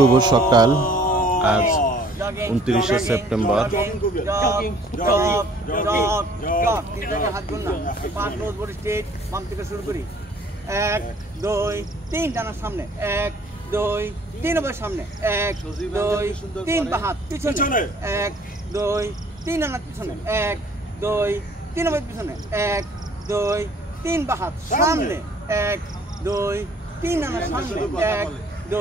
শুভ সকাল। আজ 29শে সেপ্টেম্বর। শুরু করি 1 2 3 ডানার সামনে 1 2 3 আবার সামনে 1 2 3 হাত পিছনে 1 2 3 ডানার পিছনে 1 2 3 আবার পিছনে 1 2 3 হাত সামনে 1 2 3 ডানার সামনে 1 2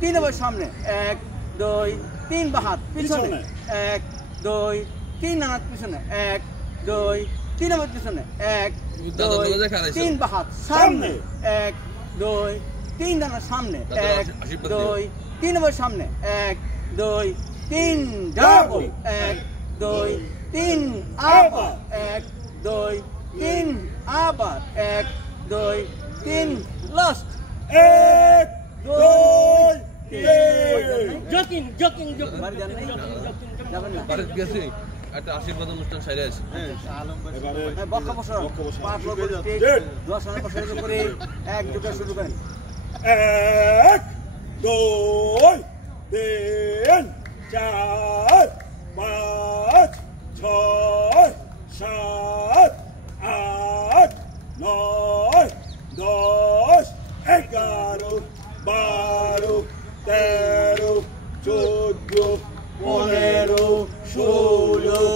3 আবার সামনে 1 2 3 হাত পিছনে 1 2 3 ডানার পিছনে 1 2 3 আবার পিছনে 1 2 3 হাত সামনে 1 2 3 ডানার সামনে 1 2 3 আবার সামনে 1 2 3 ডাবল 1 2 3 আবার 1 2 3 আবার 1 2 3 লাস্ট 1 2 জকিং জকিং জকিং বাড়ি যান নাই যাবেন না বাড়ি গেছি একটা আশীর্বাদ অনুষ্ঠান সাইরে আছে এবারে বক্কা বসর পাঁচ লোক স্টেজ 10 জনের বসর করে এক দুটো শুরু করেন 1 2 3 4 5 6 7 8 9 10 11 12 13 14 15 16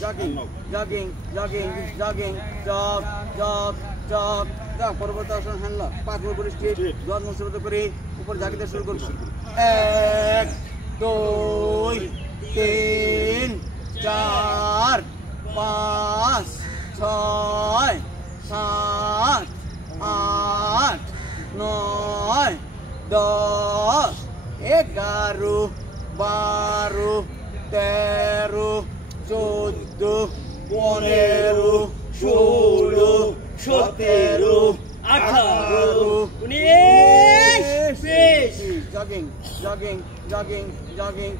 17 18 19 jogging jog পরবর্তী আসন হ্যান্ডল পাঁচ উপরে স্টেজ 10 মুসবত করে উপর জাগিতে শুরু করব 1 2 3 4 5 6 7 8 9 10 11 12 13 14 15 16 17 18 19 jogging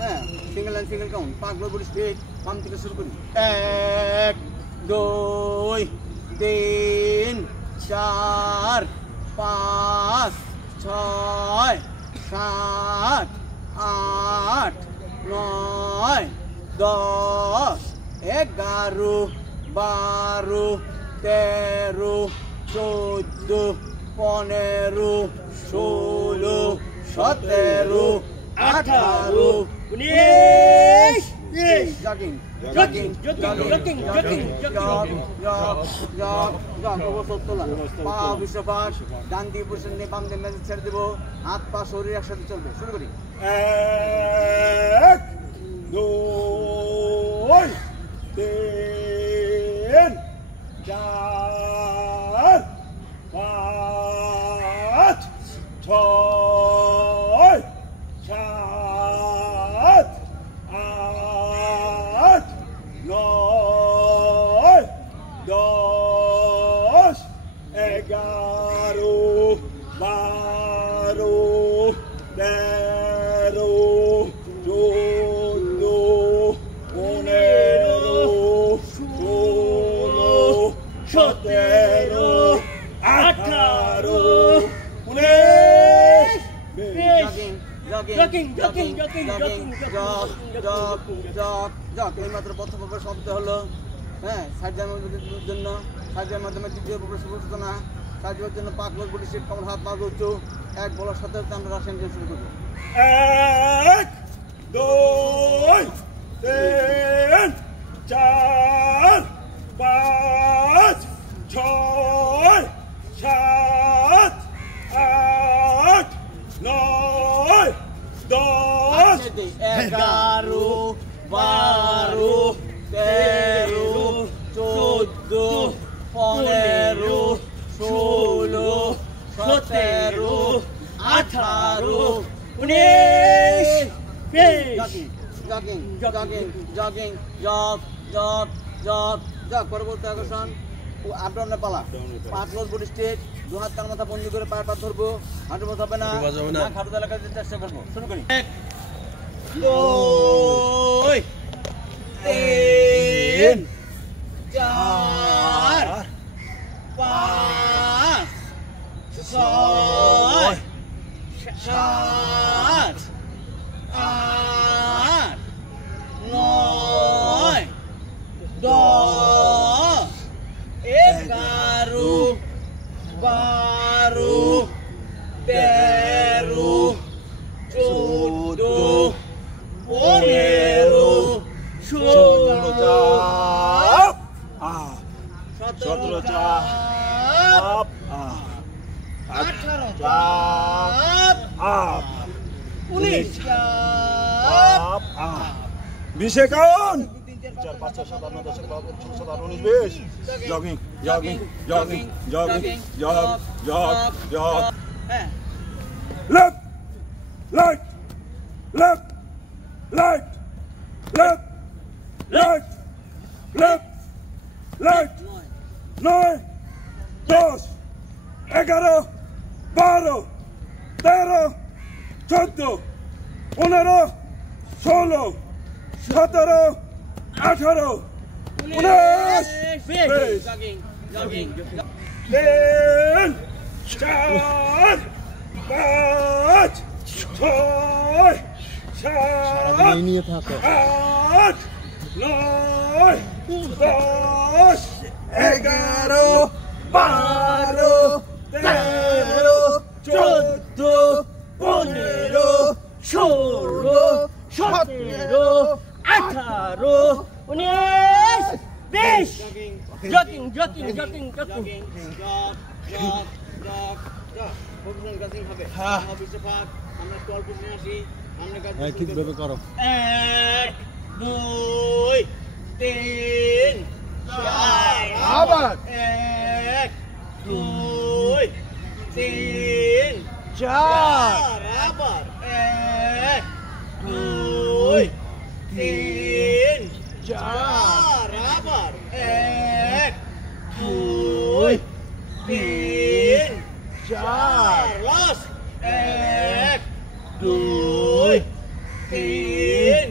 হ্যাঁ সিঙ্গেল এন্ড সিঙ্গেল কাউন্ট পাঁচ বড় স্টেজ বাম থেকে শুরু করি 1 2 3 4 5 6 7 8 9 10 11 12 13 14 15 16 17 18 19 jogging পা বিশ্ববাস ডান দিয়ে পোজিশন নিয়ে বাম দিয়ে মেসেজ ছেড়ে দেবো হাত পা শরীর একসাথে চলবে শুরু করি 1 2 3 4 5 6 7 8 9 10 11 12 13 14 15 মাত্র প্রথম শব্দ হলো হ্যাঁ সার্জামের জন্য সার্জার মাধ্যমে দ্বিতীয় সূচনা সার্জার জন্য পাঁচ লোক বলি সিট কমল হাত মাছ উঁচু এক বলার সাথে আমরা রাসায়নিক শুরু করবো 1 2 3 4 5 6 7 8 9 10 11 12 13 14 15 16 17 18 19 পরবর্তী আকর্ষণ আপডাউনের পালা পাঁচ লোক বডি স্টেজ দু হাত কান মাথা বন্ধ করে পায়ের পা ধরবো হাঁটু পথ হবে না খাটু তালা কাজে চেষ্টা করবো শুরু করি 1 2 3 4 5 6 7 8 9 10 11 12 13 14 15 16 17 চাপ 18 চাপ 19 চাপ 20 একাউন 4 5 6 7 8 9 10 11 12 13 19 20 jogging jogging jogging jogging jug jug jug left right left right left right left right 9 10 11 12 13 14 15 16 17 18 19 jogging jogging 3 4 5 6 7 নিয়ে থাকো 8 9 10 11 12 13 14 15 16 17 18 19 20 jogging jogging jogging jogging আমরা টল পিছনে আসি আমরা কাজ ঠিকভাবে করো 1 2 3 4 আবার 1 2 3 4 আবার 1 2 3 4 আবার 1 2 3 4 last 1 2 3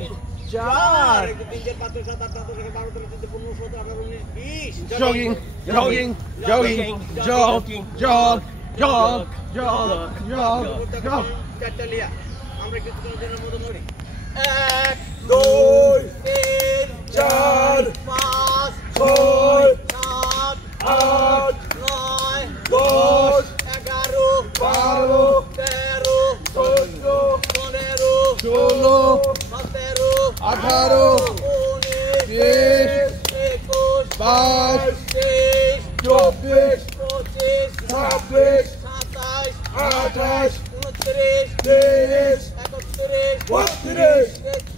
4 3 4 5 6 7 8 9 10 12 13 14 15 16 18 19 20 jogging jogging jogging jogging jog jog jog jog jog চারটালিয়া আমরা কিছুক্ষণের জন্য মতো করি 1 2 3 4 5 6 7 8 9 10 11 12 13 14 15 16 17 18 19 20 21 22 23 24 25 26 27 28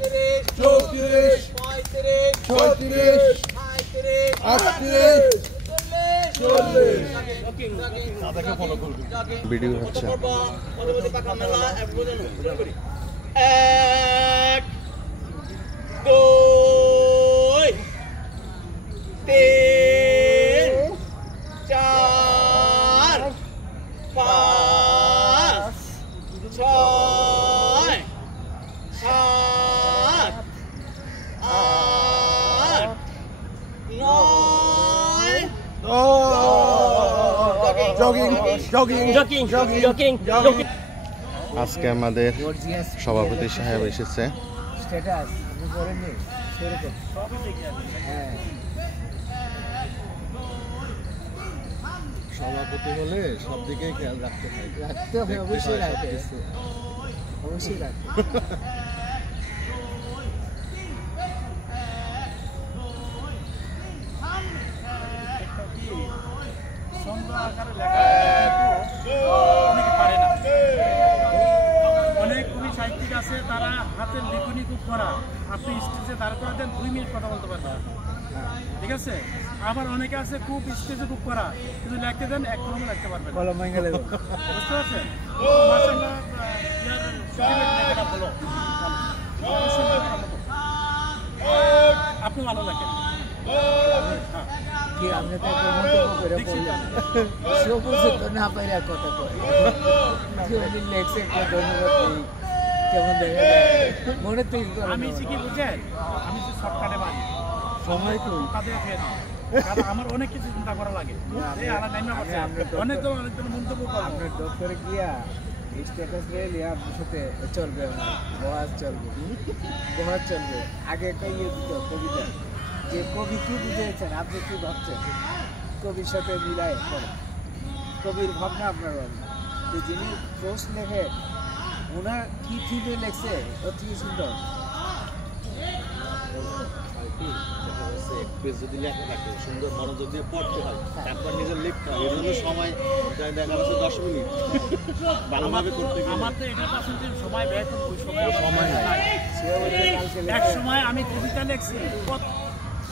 29 30 31 32 33 34 35 36 37 ভিডিও হচ্ছে এক দুই তিন চার পাঁচ ছয় সাত আট নয় jogging jogging jogging jogging jogging আজকে আমাদের সভাপতি সাহেব এসেছে। স্ট্যাটাস আমি করেননি সেরকম হ্যাঁ সভাপতি হলে সব দিকেই খেয়াল রাখতে হয়। রাখতে হবে অবশ্যই রাখতে অবশ্যই রাখতে অনেক কবি সাহিত্যিক আছে তারা হাতের লিখনি খুব করা, আপনি স্টেজে দাঁড় করে দেন 2 মিনিট কথা বলতে পারবেন, ঠিক আছে। আবার অনেকে আছে খুব স্টেজে খুব করা, কিন্তু লিখতে দেন 1 কলমে লিখতে পারবেন, কলম ভেঙে দেবো বুঝতে পারছেন? মাশাআল্লাহ, লেখাটা ভালো, আপনি ভালো লেখেন। কি আপনি তো মন্তব্য করে বললেন সবুজ তো না পাইরা কথা কয় কি লেখছে ধন্যবাদ দিই কেমন দেখা যায় মনে তো আমি কি বুঝেন, আমি যে শর্টকাটে বাড়ি সময় তো তাদের কারণ আমার অনেক কিছু চিন্তা করা লাগে এই আলাদা নাইমা করছে অনেক মন্তব্য করবো আপনার ডক্টরে গিয়া স্ট্যাটাস রেলে আপনার সাথে চলবে আমার বহাজ চলবে আগে একটা ইয়ে দিত কবিতা যে কবি কি বুঝেছেন আপনি কি ভাবছেন কবির সাথে মিলায় করে কবির ভাবনা আপনার ভাবনা যে যিনি পোস্ট লেখে ওনার কি থিমে লেখছে অতি সুন্দর যদি লেখা থাকে সুন্দর মনোযোগ দিয়ে পড়তে হয় একবার নিজের লিখতে হয় এর জন্য সময় যায় দেখা যাচ্ছে 10 মিনিট ভালোভাবে করতে গেলে আমার তো এটা আসলে সময় ব্যয় করবো সময় নাই। এক সময় আমি কবিতা লিখছি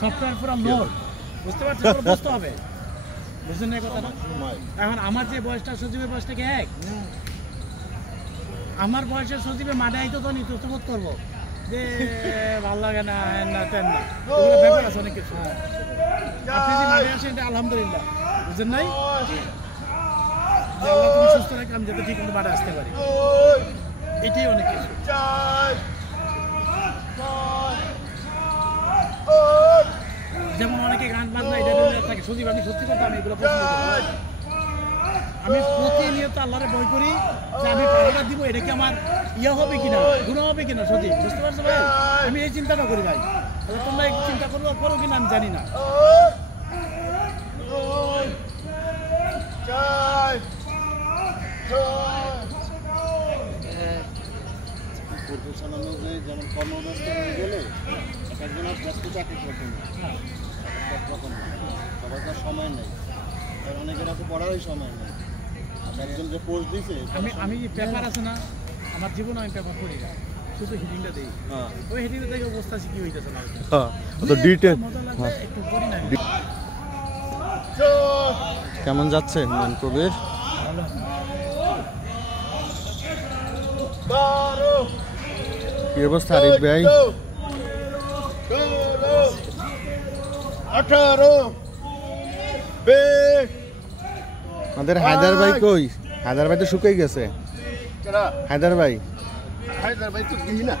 সফটওয়্যার পুরো নোট বুঝতে পারছেন বুঝতে হবে বুঝলেন এই কথাটা এখন আমার যে বয়সটা সজীবের বয়সটা কি এক আমার বয়সের সজীবে মাঠে আইতো তো নিত বোধ করবো যে ভালো লাগে না না তেন না ওগুলো ব্যাপার আছে অনেক কিছু আপনি যে মাঠে আসেন এটা আলহামদুলিল্লাহ বুঝলেন নাই যে আল্লাহ তুমি সুস্থ রাখে আমি যাতে ঠিক মতো মাঠে আসতে পারি এটাই অনেক কিছু যেমন অনেকে গান বাজনা এটা থাকে সজীব আমি সত্যি কথা আমি এগুলো পছন্দ করি আমি প্রতিনিয়ত আল্লাহরে বই করি যে আমি পাড়াটা দিব এটা কি আমার ইয়ে হবে কিনা গুণ হবে কিনা সজীব বুঝতে পারছো ভাই আমি এই চিন্তাটা করি ভাই তাহলে তোমরা এই চিন্তা করো কিনা আমি জানি না প্রফেশন অনুযায়ী যেমন কর্মব্যস্ত হয়ে গেলে একজনের ব্যস্ত চাকরি করতে না একরকম না সবার কাছে সময় নেই আর অনেকের আছে পড়ারই সময় নেই একজন যে পোস্ট দিছে আমি পেপার আছে না আমার জীবনে আমি পেপার পড়ি না শুধু হিডিংটা দিই ওই হিডিংটা দেখে অবস্থা কি হইতেছে না তো ডিটেল মজা লাগবে একটু পড়ি না কেমন যাচ্ছে মান কবির কি অবস্থা আরিফ ভাই 18 আমাদের হায়দার ভাই কই হায়দার ভাই তো শুকাই গেছে হায়দার ভাই হায়দার ভাই তো কি না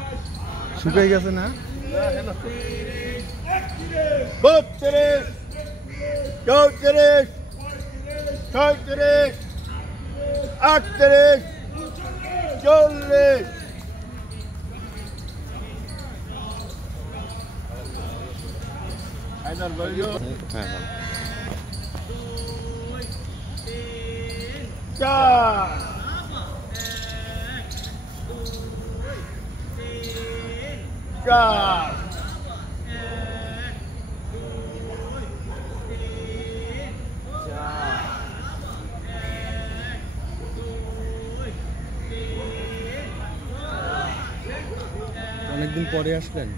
শুকাই গেছে না 32 34 36 38 40 হায়দার ভাই হ্যাঁ হ্যাঁ 4 অনেকদিন পরে আসলেন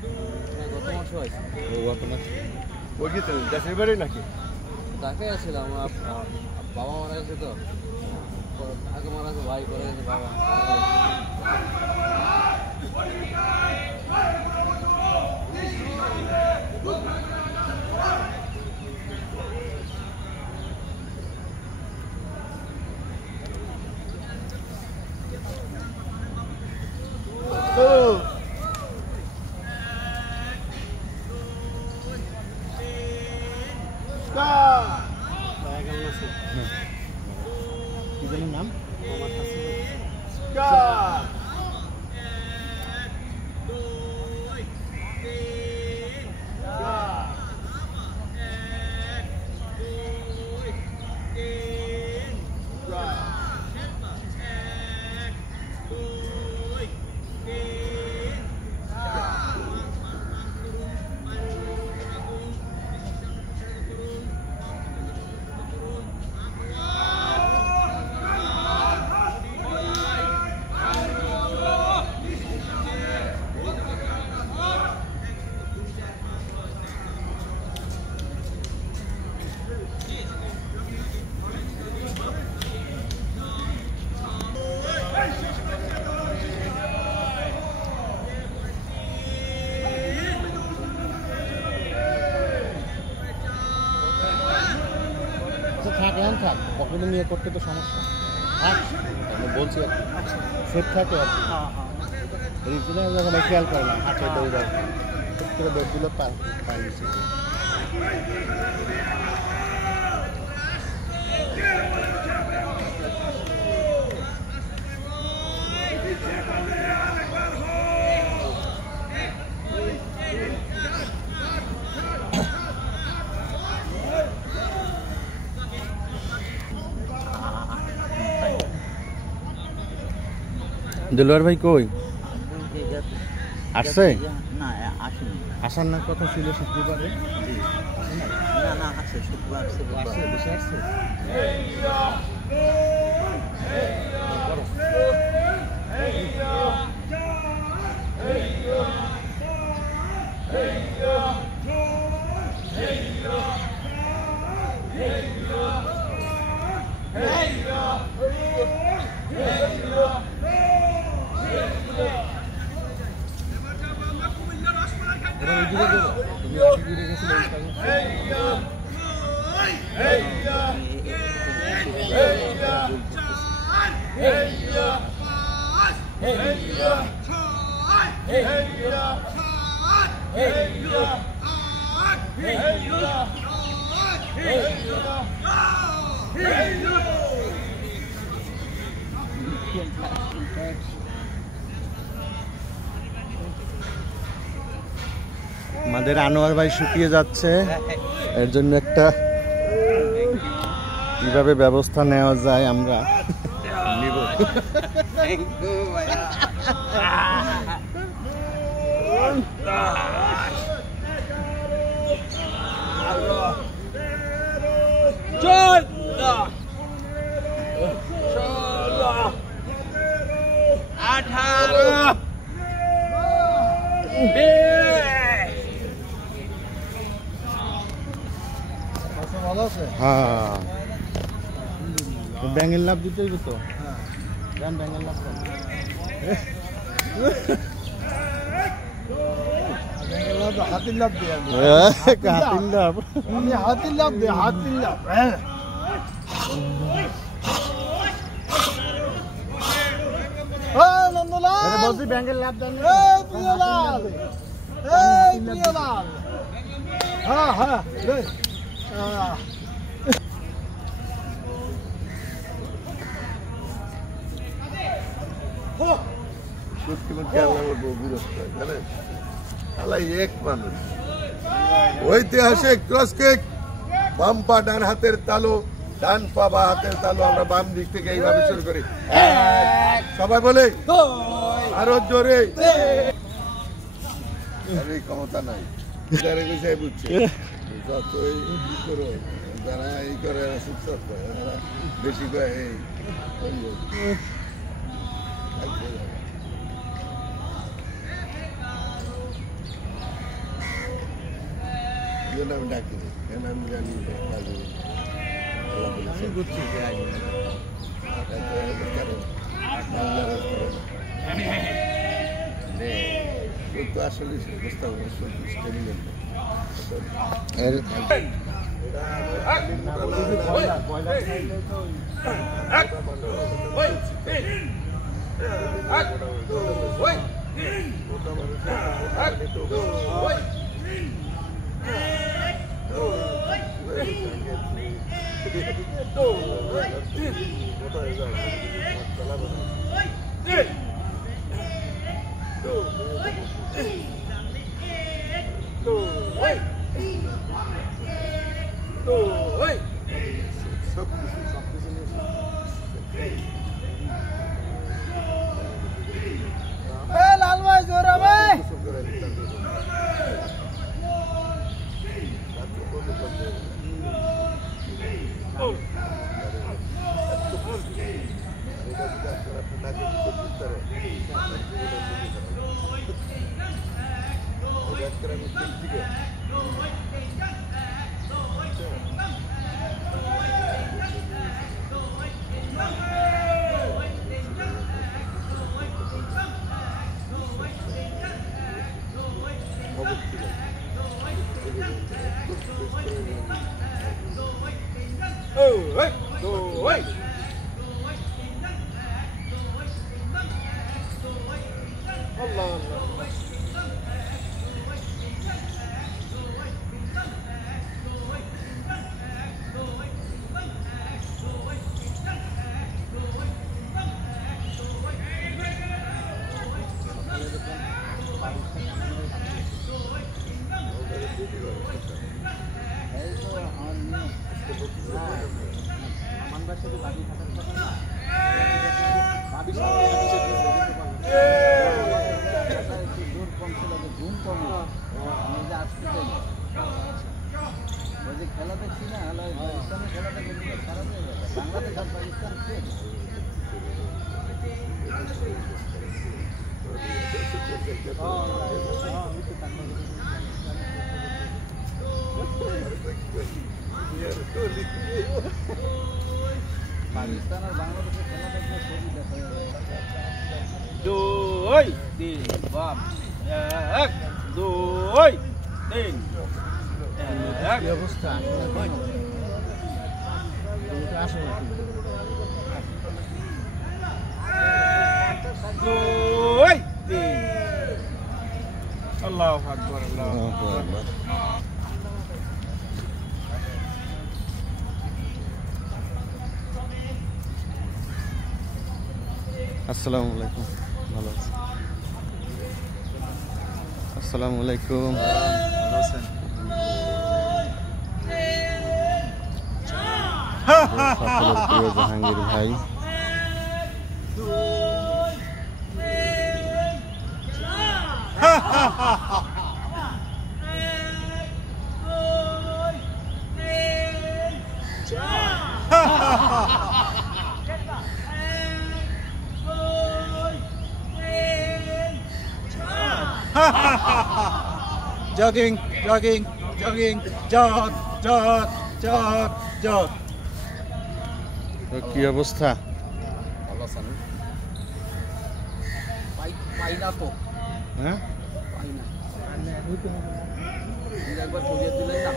গত মাসে হয়েছে ও আপনার ওই কি দেশের বাড়ি নাকি তাকে আসছিলাম বাবা মারা গেছে তো আগে মারা গেছে ভাই করে গেছে বাবা কি যেন নাম থাক এখন থাক পকেটে নিয়ে করতে তো সমস্যা থাক আমি বলছি সেট থাকে আর কি রিক্সা যখন খেয়াল করে না হাতে দৌড়ায় করে দৌড়গুলো পায় নিচ্ছে দিলওয়ার ভাই কই আসছে? না আসেনি। আসার না কথা ছিল শুক্রবারে। না না আসছে শুক্রবার আসছে বসে আসছে। আমাদের আনোয়ার ভাই শুকিয়ে যাচ্ছে, এর জন্য একটা কিভাবে ব্যবস্থা নেওয়া যায় আমরা নিব। হ্যাঁ ব্যাঙের লাভ দিতে হইব তো। ব্যাঙের লাভ হাতির লাভ দিয়ে হাতির লাভ, হাতির লাভ দিয়ে হাতির লাভ। বলছি ব্যাঙের লাভ দেন। হ্যাঁ হ্যাঁ ঐতিহাসিক ক্রস কিক, বাম পা ডান হাতের তালু, ডান পা বা হাতের তালু, আমরা বাম দিক থেকে এইভাবে শুরু করি। সবাই বলে আরো জোরে। এই ক্ষমতা নাই, বুঝছে যতই করো যারা এই করে চুপচাপ করে, বেশি করে এই আমি ডাকি কেন আমি জানি তো আসলে লাল ভাই জোরা ভাই ভাবি সামনে খেলা দেখছি না, পাকিস্তানের খেলা দেখে খারাপ হয়ে গেল। বাংলাদেশ আর পাকিস্তান পাকিস্তান আর বাংলাদেশের খেলা দেখলে ছবি দেখা যাবে। 2 3 বাম 1 2 3 কি অবস্থা? আসলে 2 3 আল্লাহু আকবার আল্লাহু আকবার। আসসালামু আলাইকুম, ভালো আছি। আসসালামু আলাইকুম, সকলের প্রিয় জাহাঙ্গীর ভাই। jogging, jogging, jogging, jog, jog, jog, jog. তো কি অবস্থা? ভালো আছেন? পাই না তো, হ্যাঁ, পাই না। একবার করিয়ে দিলেন না।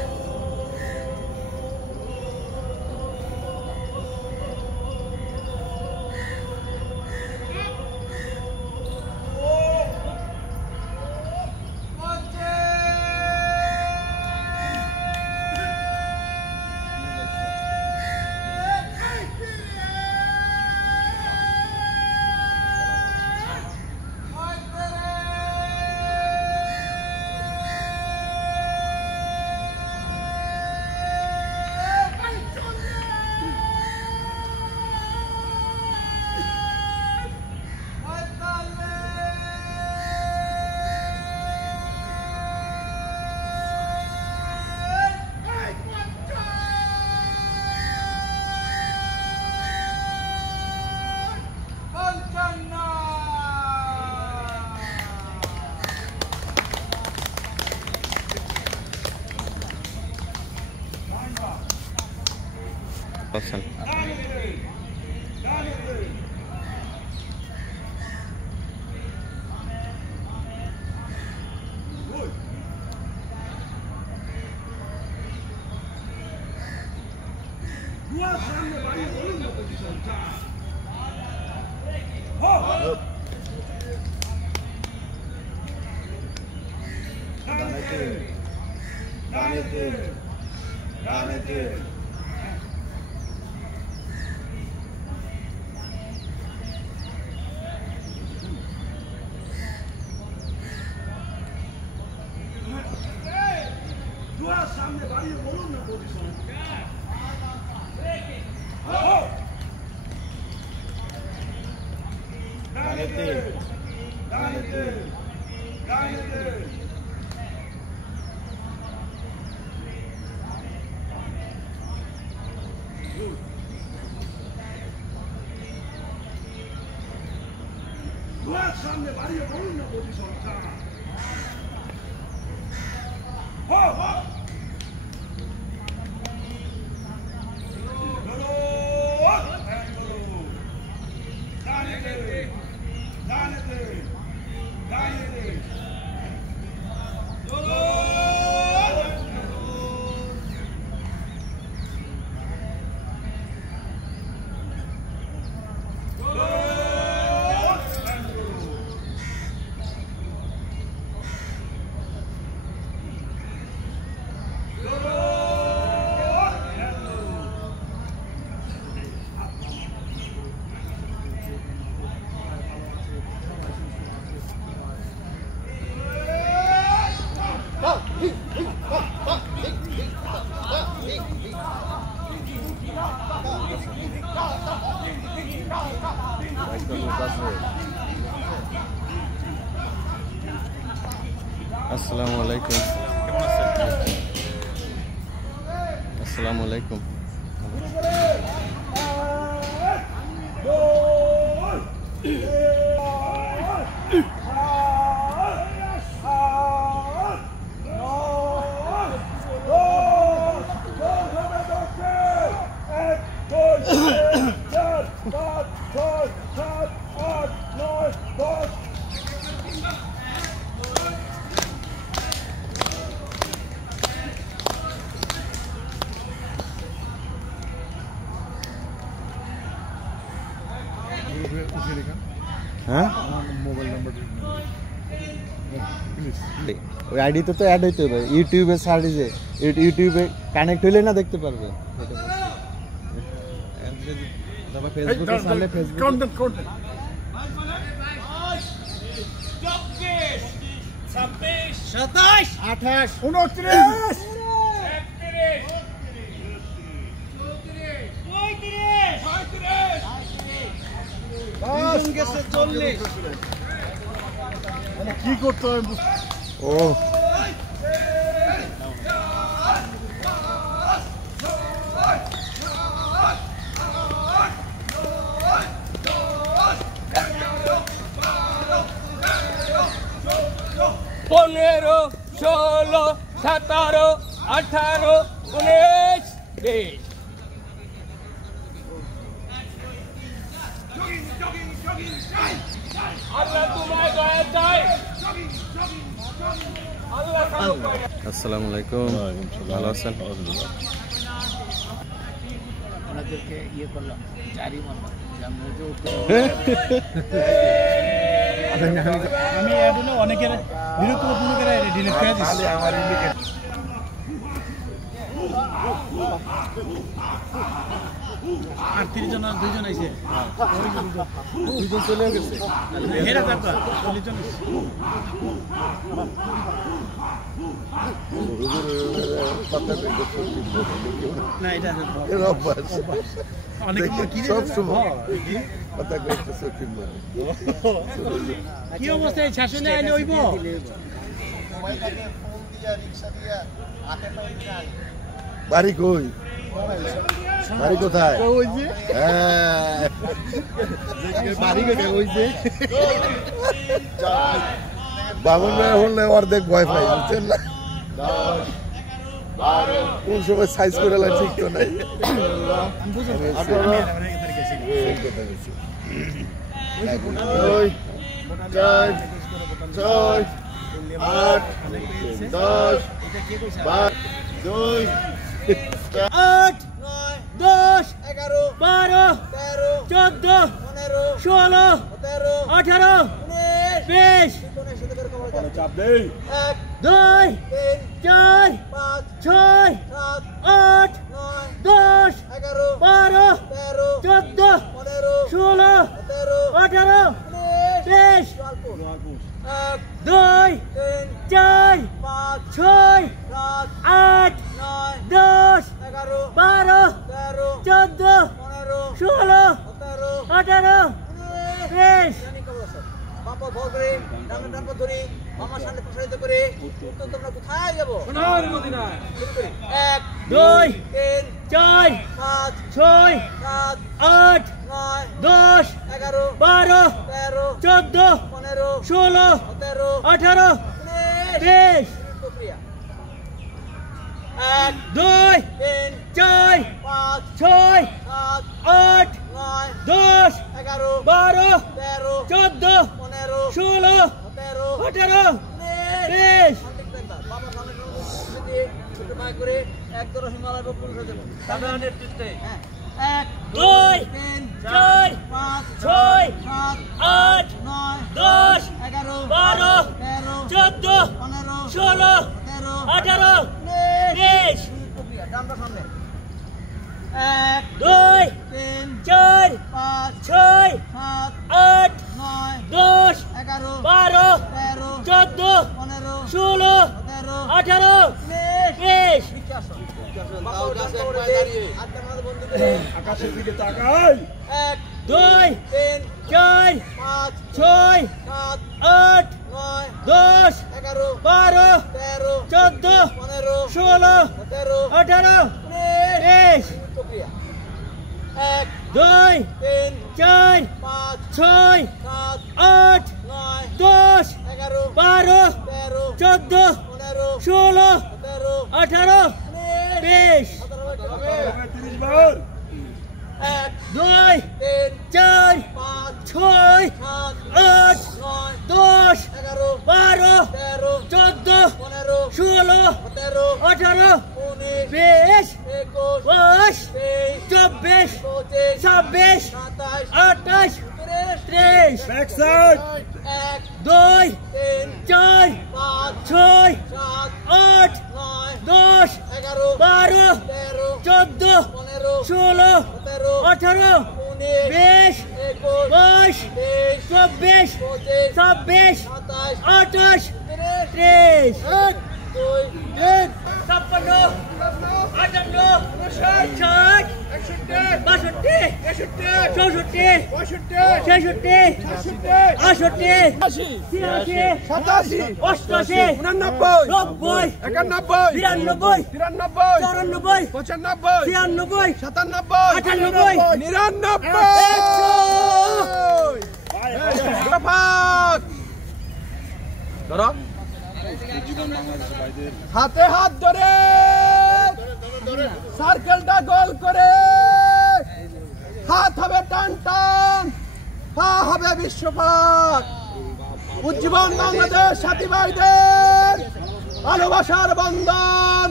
আছেন? আসসালামু আলাইকুম, কেমন আছেন? আসসালামু আলাইকুম। হ্যাঁ ওই আইডিতে তো অ্যাড হইতে হবে, ইউটিউবে সার্চ যে ইউটিউবে কানেক্ট হইলে না দেখতে পারবে। ফেসবুকে ছাড়লে ফেসবুক 40 কি করতে হয়? ও পনেরো, 16, 17, 18, 19, 20। আসসালামু আলাইকুম, ভালো আছেন? ওনাদেরকে ইয়ে করলাম, জারি মারলাম যে আমরা যে আমি এগুলো অনেকের বিরক্তপূর্ণ করে ডিলিট করে দিচ্ছি। আমার ইন্ডিকেট 38 জন আর 2 জন আইছে, 2 জন চলে গেছে। হেরা থাকবা 40 জন না, এটা অনেক সব সময় কথা কইতে সকিন মানে কি অবস্থায় শাসনে আইলে হইব। বাড়ি কই? বাড়ি কোথায়? হ্যাঁ বাড়ি কোথায়? ওই যে বামন ভাই হলে অর্ধেক ভয় পাই, বুঝছেন না? কোন সময় সাইজ করে ঠিক তো নাই। 8, 10, 11, 12, 13, 14, 15, 16, 17, 20, 2, 4, 6, 8, 10, 12, 14, 16, 18, 20, 2, 4, 6, 8, 10, 12, 14, 16, 18, 20। কোথায় যাবো? 1, 2, 4, 6, 8, 10, 12, 14, 16, 18, 20। 1, 2, 4, 6, 8, 10, 12, 14, 16, 18, 20। একদর হিমালয় পুরুষ দেব তাদের নেতৃত্বে 1, 2, 4, 6, 8, 10, 12, 14, 16, 18, 20। 1, 2, 4, 6, 8, 10, 12, 14, 16, 18, 20। আকাশের দিকে তাকাই। 1, 2, 4, 6, 8, 10, 12, 14, 16, 18, শুক্রিয়া 1 2 3 4 5 6 7 8 9 10 11 12 13 14 15 16 17 18 20 1 2 3 4 5 6 7 8 9 10 11 12 13 14 15 16 17 18 19 20 21 22 23 24 25 26 27 28 30 2 1 4 5 6 7 8 9 10 11 12 13 14 15 16 17 18 19 20 21 22 24 26 27 28 30 30 2 ছাপ্পান্ন আটান্ন ষাট বাষট্টি চৌষট্টি ছেষট্টি আষট্টি ছিয়াশি অষ্টআশি নব্বই বিরানব্বই চৌরানব্বই ছিয়ানব্বই আটানব্বই হাতে হাত ধরে সার্কেলটা গোল করে হাত হবে টান টান পা হবে বিশ্বপাত উজ্জীবন বাংলাদেশ সাথী ভাইদের ভালোবাসার বন্ধন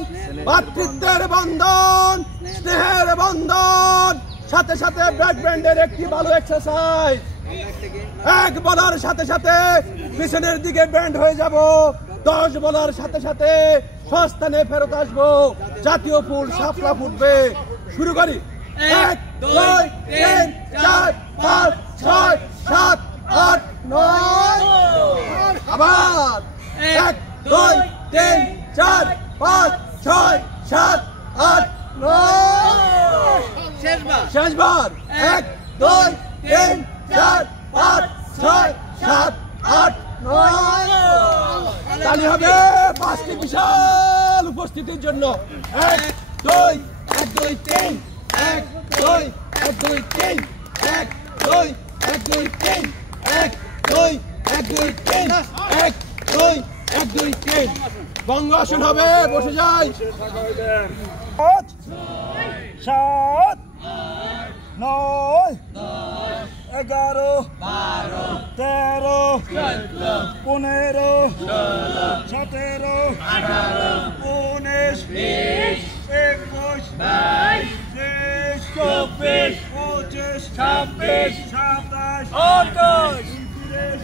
ভাতৃত্বের বন্ধন স্নেহের বন্ধন সাথে সাথে ব্যাক ব্যান্ডের একটি ভালো এক্সারসাইজ এক বলার সাথে সাথে পিছনের দিকে ব্যান্ড হয়ে যাব 10 বলার সাথে সাথে স্থানে ফেরত আসবো জাতীয় ফুল শাপলা ফুটবে শুরু করি 1 2 3 4 5 6 7 8 9 আবার 1 2 3 4 5 6 7 8 9 শেষবার 1 2 3 4 5 6 7 8 9 তালি হবে পাঁচটি বিশাল উপস্থিতির জন্য 1 2 1 2 3 1 2 1 2 3 1 2 1 2 3 1 2 1 2 3 1 2 1 2 3 বঙ্গ আসন হবে বসে যাই 7 9 11 12 13 15 17 19 21 24 25 26 27 28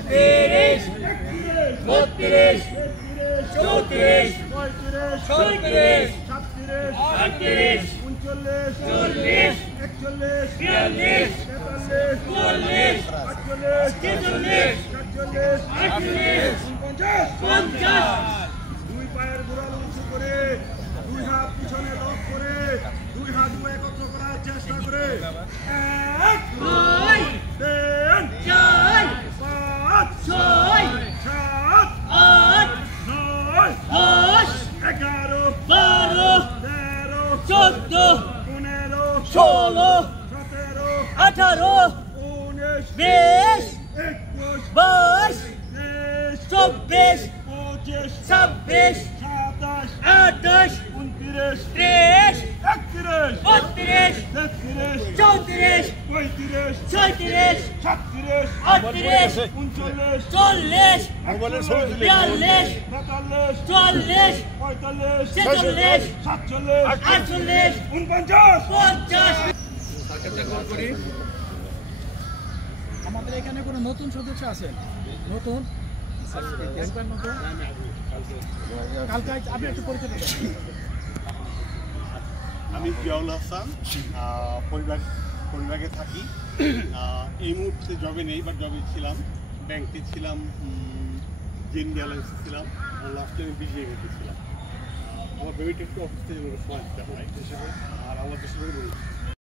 30 32 34 35 36 39 দুই পায়ের গোড়াল উঁচু করে দুই হাত পিছনে লক করে দুই হাত একত্র করার চেষ্টা করে 1 2 3 4 5 6 7 8 9 10 11 12 13 14 15 16 17 18 19 20 22 24 25 26 27 28 29 30 31 32 33 34 35 36 37 38 39 40 42 43 44 45 46 47 48 আমাদের এখানে কোনো নতুন সদস্য আছেন? নতুন কালকে আপনি একটু পরিচয় দেবেন। আমি জিয়াউল হাসান, পরিবারে থাকি। এই মুহূর্তে জবে নেই, বাট জবে ছিলাম, ব্যাংকে ছিলাম, জেএনবি এয়ারলাইন্সে ছিলাম, লাস্টে আমি বিজিএমইতে ছিলাম। আমার বেবিটা একটু অসুস্থ সময় দিতে হয়, আর আমার দেশে